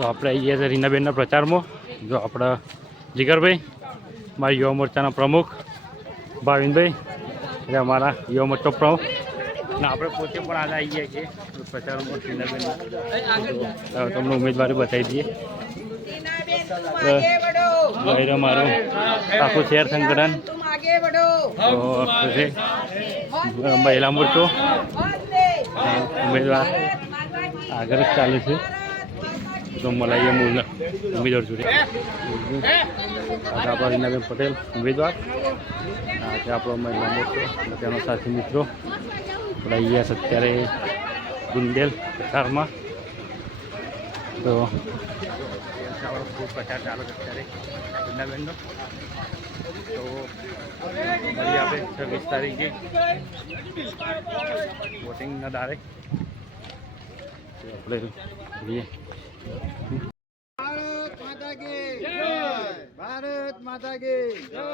તો આપણે આવી ગયા છે રીનાબેનના પ્રચારમાં. જો આપણા જીગરભાઈ, મારા યુવા મોરચાના પ્રમુખ ભાવિનભાઈ, એટલે અમારા યુવા મોરચો પ્રમુખ, અને આપણે પોતે પણ આજે આવી ગયા છીએ પ્રચારમાં રીનાબેન. તમને ઉમેદવારી બતાવી દઈએ. મારું આખું શહેર સંગઠન મહિલા મોરચો ઉમેદવાર આગળ જ ચાલે છે. તો મલાઈએ મૂળના ઉમેદવાર જોડે આપણા રીનાબેન પટેલ ઉમેદવાર, આજે આપણો મહિલા મોરચો અને તેનો સાથી મિત્રો આપણે અહીંયા છે અત્યારે ગુંદેલ પ્રચારમાં. તો ખૂબ પ્રચાર ચાલુ છે અત્યારે રીનાબેનનો. તો મળીએ આપણે 26 તારીખે વોટિંગના દાડે આપણે જોઈએ. ભારત માતા કી જય.